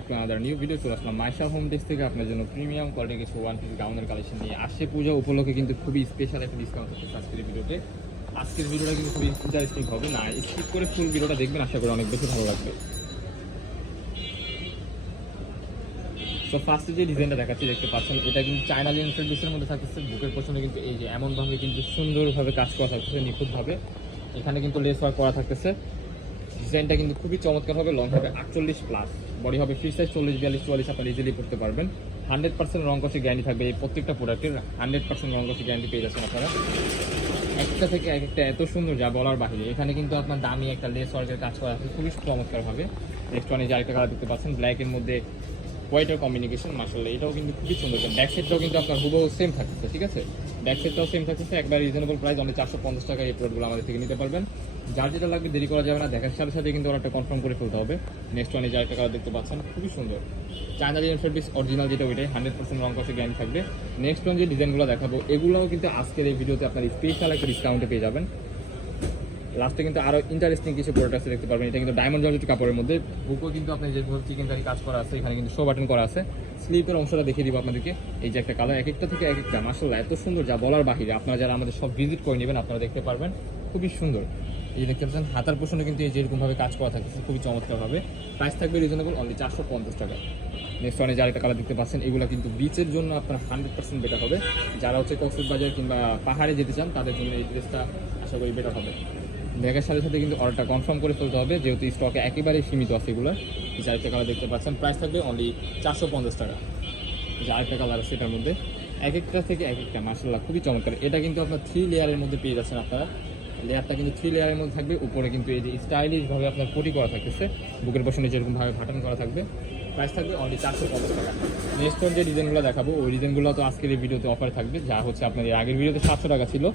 একটু আদার new video চলে আসলাম Maisha home desk থেকে আপনার জন্য প্রিমিয়াম কোয়ালিটি কিছু ওয়ান পিস গাউনের কালেকশন নিয়ে আসছে। পূজা উপলক্ষে কিন্তু খুবই স্পেশাল একটা ডিসকাউন্ট হচ্ছে আজকের ভিডিওতে। আজকের ভিডিওটা কিন্তু খুবই ইন্টারেস্টিং হবে, না স্কিপ করে ফুল ভিডিওটা দেখবেন, আশা করি অনেক বেশি ভালো লাগবে। তো ফার্স্টে যে ডিজাইনটা দেখাচ্ছি দেখতে পাচ্ছেন, এটা কিন্তু চায়না লিনেন পিসের মধ্যে থাকছে। বুকের পছন্দে কিন্তু এই যে এমনভাবে কিন্তু সুন্দরভাবে কাজ করা থাকতেছে, নিখুঁতভাবে। এখানে কিন্তু লেস ওয়ার্ক করা থাকতেছে। ডিজাইনটা কিন্তু খুবই চমৎকার হবে, লং হবে 48+, বডি হবে ফ্রি সাইজ 40, 42, 44 আপনারা ইজিলি পড়তে পারবেন। 100% রং কষে গ্যারান্টি থাকবে এই প্রত্যেকটা প্রোডাক্টের, 100% রং কষে গ্যারান্টি পেয়ে যাচ্ছেন আপনারা। একটা থেকে এক একটা এত সুন্দর যা বলার বাহিরে। এখানে কিন্তু আপনার দামি একটা লেস ওয়ার্কের কাজ করা আছে, খুবই চমৎকার হবে। নেক্সট ওয়ানে যে আরেকটা কালার দেখতে পাচ্ছেন, ব্ল্যাকের মধ্যে হোয়াইটের কম্বিনেশন, মাশাআল্লাহ এটাও কিন্তু খুবই সুন্দর। ব্যাক সাইডটাও কিন্তু আপনার হুবহু সেম থাকতেছে, ঠিক আছে? ব্যাক সাইডটাও সেম থাকতেছে, একবার রিজনেবল প্রাইস, অনলি 450 টাকা এই প্রোডাক্টগুলো আমাদের থেকে নিতে পারবেন। যার যেটা লাগবে দেরি করা যাবে না, দেখার সাথে সাথে কিন্তু অর্ডারটা কনফার্ম করে ফেলতে হবে। নেক্সট ওয়ানে যে আরেকটা কালার দেখতে পাচ্ছেন, খুবই সুন্দর চায়না লিনেন ফেব্রিক্স অরিজিনাল, যেটা ওইটাই 100% রং কষে গ্যারান্টি থাকবে। নেক্সট ওয়ান যে ডিজাইনগুলো দেখাবো, এগুলোও কিন্তু আজকের এই ভিডিওতে আপনার স্পেশাল একটা ডিসকাউন্টে পেয়ে যাবেন। লাস্টে কিন্তু আরো ইন্টারেস্টিং কিছু প্রোডাক্ট আছে দেখতে পারবেন। এটা কিন্তু ডায়মন্ড জর্জেট কাপড়ের মধ্যে, বুকও কিন্তু আপনার যে চিকেন কারি কাজ করা আছে, এখানে কিন্তু শো বাটন করা আছে। স্লিপের অংশটা দেখিয়ে দিব আপনাদেরকে। এই যে একটা কালার, এক একটা থেকে এক একটা মাশাআল্লাহ এত সুন্দর যা বলার বাহিরে। আপনারা যারা আমাদের সব ভিজিট করে নেবেন আপনারা দেখতে পারবেন, খুবই সুন্দর। এই যে দেখতে পাচ্ছেন হাতার পোষণে কিন্তু এই যেরকম ভাবে কাজ করা থাকছে, খুবই চমৎকার হবে। প্রাইস থাকবে রিজনেবল, অনলি 450 টাকা। নেক্সট ওয়ানে যে আরেকটা কালার দেখতে পাচ্ছেন, এগুলো কিন্তু বিচের জন্য আপনার 100% বেটার হবে। যারা হচ্ছে কক্সবাজার কিংবা পাহাড়ে যেতে চান তাদের জন্য এই ড্রেসটা আশা করি বেটার হবে। দেখার সাথে সাথে কিন্তু অর্ডারটা কনফার্ম করে ফেলতে হবে, যেহেতু স্টকে একেবারেই সীমিত আছে এগুলো। যে আরেকটা কালার দেখতে পাচ্ছেন, প্রাইস থাকবে অনলি 450 টাকা। যে আরেকটা কালার আছে এটার মধ্যে, এক একটা থেকে এক একটা মাশাআল্লাহ খুবই চমৎকার। এটা কিন্তু আপনার 3 লেয়ারের মধ্যে পেয়ে যাচ্ছেন আপনারা। লেয়ারটা কিন্তু 3 লেয়ারের মধ্যে থাকবে। উপরে কিন্তু এই যে স্টাইলিশভাবে আপনার কোটি করা থাকতেছে, বুকের পছন্দে যেরকমভাবে বাটন করা থাকবে। প্রাইস থাকবে অনলি 450 টাকা। নেক্সট যে ডিজাইনগুলো দেখাবো, ওই ডিজাইনগুলো তো আজকের এই ভিডিওতে অফার থাকবে। যা হচ্ছে আপনার এর আগের ভিডিওতে 700 টাকা ছিল,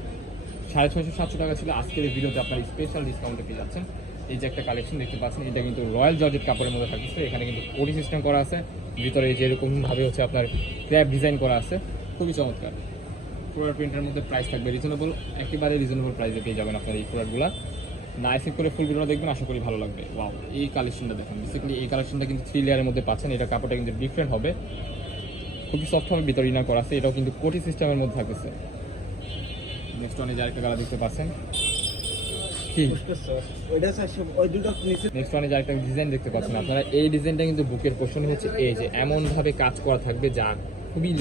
650-700 টাকা ছিল, আজকের এই ভিডিওতে আপনার স্পেশাল ডিসকাউন্টে পেয়ে যাচ্ছেন। এই যে একটা কালেকশন দেখতে পাচ্ছেন, এটা কিন্তু রয়্যাল জর্জেট কাপড়ের মধ্যে থাকছে। এখানে কিন্তু কোটি সিস্টেম করা আছে, ভিতরে যেরকমভাবে হচ্ছে আপনার ক্র্যাব ডিজাইন করা আছে, খুবই চমৎকার। ফ্লোরাল প্রিন্টের মধ্যে প্রাইস থাকবে রিজনেবল, একেবারে রিজনেবল প্রাইসে পেয়ে যাবেন আপনার এই প্রোডাক্টগুলো। নাইসিং করে ফুল ভিডিওটা দেখবেন, আশা করি ভালো লাগবে। ওয়াও, এই কালেকশনটা দেখেন, বেসিক্যালি এই কালেকশনটা কিন্তু 3 লেয়ারের মধ্যে পাচ্ছেন। এটা কাপড়টা কিন্তু ডিফারেন্ট হবে, খুবই সফট হবে, ভিতরে ইনার করা আছে। এটাও কিন্তু কোটি সিস্টেমের মধ্যে থাকছে। নেক্সট ওয়ানে যে আরেকটা কালার দেখতে পাচ্ছেন, কি নেক্সট ওয়ানে যে আরেকটা ডিজাইন দেখতে পাচ্ছেন আপনারা। এই ডিজাইনটা কিন্তু বুকের পোর্শনে হচ্ছে এই যে এমনভাবে কাজ করা থাকবে, যা খুবই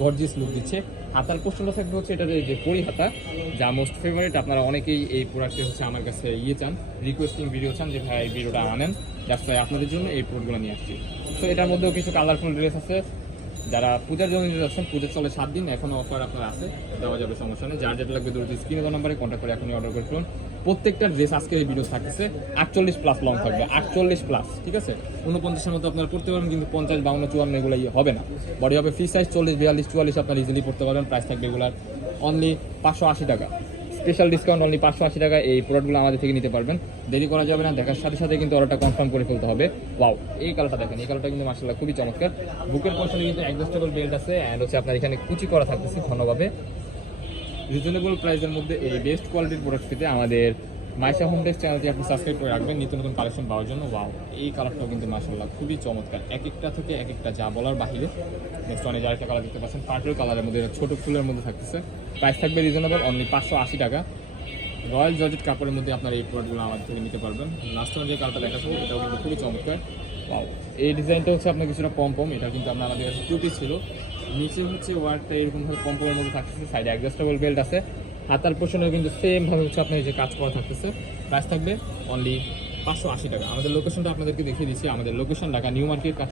গর্জিয়াস লুক দিচ্ছে। হাতার পোর্শনটা থাকবে হচ্ছে এটার এই যে পরি হাতা, যা মোস্ট ফেভারিট। আপনারা অনেকেই এই প্রোডাক্টে হচ্ছে আমার কাছে চান, রিকোয়েস্টিং ভিডিও চান যে ভাই এই ভিডিওটা আনেন, দ্যাটস ওয়াই আপনাদের জন্য এই প্রোডাক্টগুলো নিয়ে আসছি। তো এটার মধ্যেও কিছু কালারফুল ড্রেস আছে। যারা পূজার জন্য নিতে যাচ্ছেন, পুজো চলে 7 দিন, এখনো অফার আপনার আছে, দেওয়া যাবে, সমস্যা নেই। যার যেটা লাগবে দ্রুত স্ক্রিনে দেওয়া নাম্বারে কন্ট্যাক্ট করে এখনই অর্ডার করে ফেলুন। প্রত্যেকটা ড্রেস আজকের এই ভিডিও থাকতেছে 48+ লং থাকবে, 48+, ঠিক আছে? 49-এর মতো আপনারা পড়তে পারবেন, কিন্তু 50, 52, 54 এগুলো হবে না। বডি হবে ফ্রি সাইজ 40, 42, 44 আপনারা ইজিলি পড়তে পারবেন। প্রাইস থাকবে এগুলার অনলি 580 টাকা। স্পেশাল ডিসকাউন্ট অনলি 580 টাকা। এই প্রোডাক্টগুলো আমাদের থেকে নিতে পারবেন, দেরি করা যাবে না, দেখার সাথে সাথে কিন্তু অর্ডারটা কনফার্ম করে ফেলতে হবে। ওয়াও, এই কালারটা দেখেন, এই কালারটা কিন্তু মাশাআল্লাহ খুবই চমৎকার। বুকের পোর্শনে কিন্তু অ্যাডজাস্টেবল বেল্ট আছে, অ্যান্ড হচ্ছে আপনার এখানে কুচি করা থাকতেছে ঘনভাবে। রিজনেবল প্রাইসের মধ্যে এই বেস্ট কোয়ালিটির প্রোডাক্ট পেতে আমাদের মাইশা হোম ডেস্ক চ্যানেলটি আপনি সাবস্ক্রাইব করে রাখবেন নিত্য নতুন কালেকশন পাওয়ার জন্য। ওয়াও, এই কালারটাও কিন্তু মাশাআল্লাহ খুবই চমৎকার, এক একটা থেকে এক একটা যা বলার বাহিরে। নেক্সট অনেক আরেকটা কালার দেখতে পাচ্ছেন, পার্পল কালারের মধ্যে ছোট ফুলের মধ্যে থাকতেছে। প্রাইস থাকবে রিজনেবল, অনলি 580 টাকা। রয়্যাল জর্জেট কাপড়ের মধ্যে আপনারা এই প্রোডাক্টগুলো আমাদের থেকে নিতে পারবেন। লাস্ট যে কালারটা দেখাচ্ছি এটাও কিন্তু খুবই চমৎকার। ওয়াও, এই ডিজাইনটা হচ্ছে আপনার কিছুটা পম, এটা কিন্তু আপনার আমাদের কাছে 2 পিস ছিল। নিচে হচ্ছে ওয়ার্কটা এরকমভাবে পমের মধ্যে থাকতেছে, সাইডে অ্যাডজাস্টেবল বেল্ট আছে। হাতার পোর্শনেও কিন্তু সেম ভাবে হচ্ছে আপনার এই যে কাজ করা থাকতেছে। প্রাইস থাকবে অনলি 580 টাকা। আমাদের লোকেশনটা আপনাদেরকে দেখিয়ে দিচ্ছি, আমাদের লোকেশন ঢাকা নিউ মার্কেট।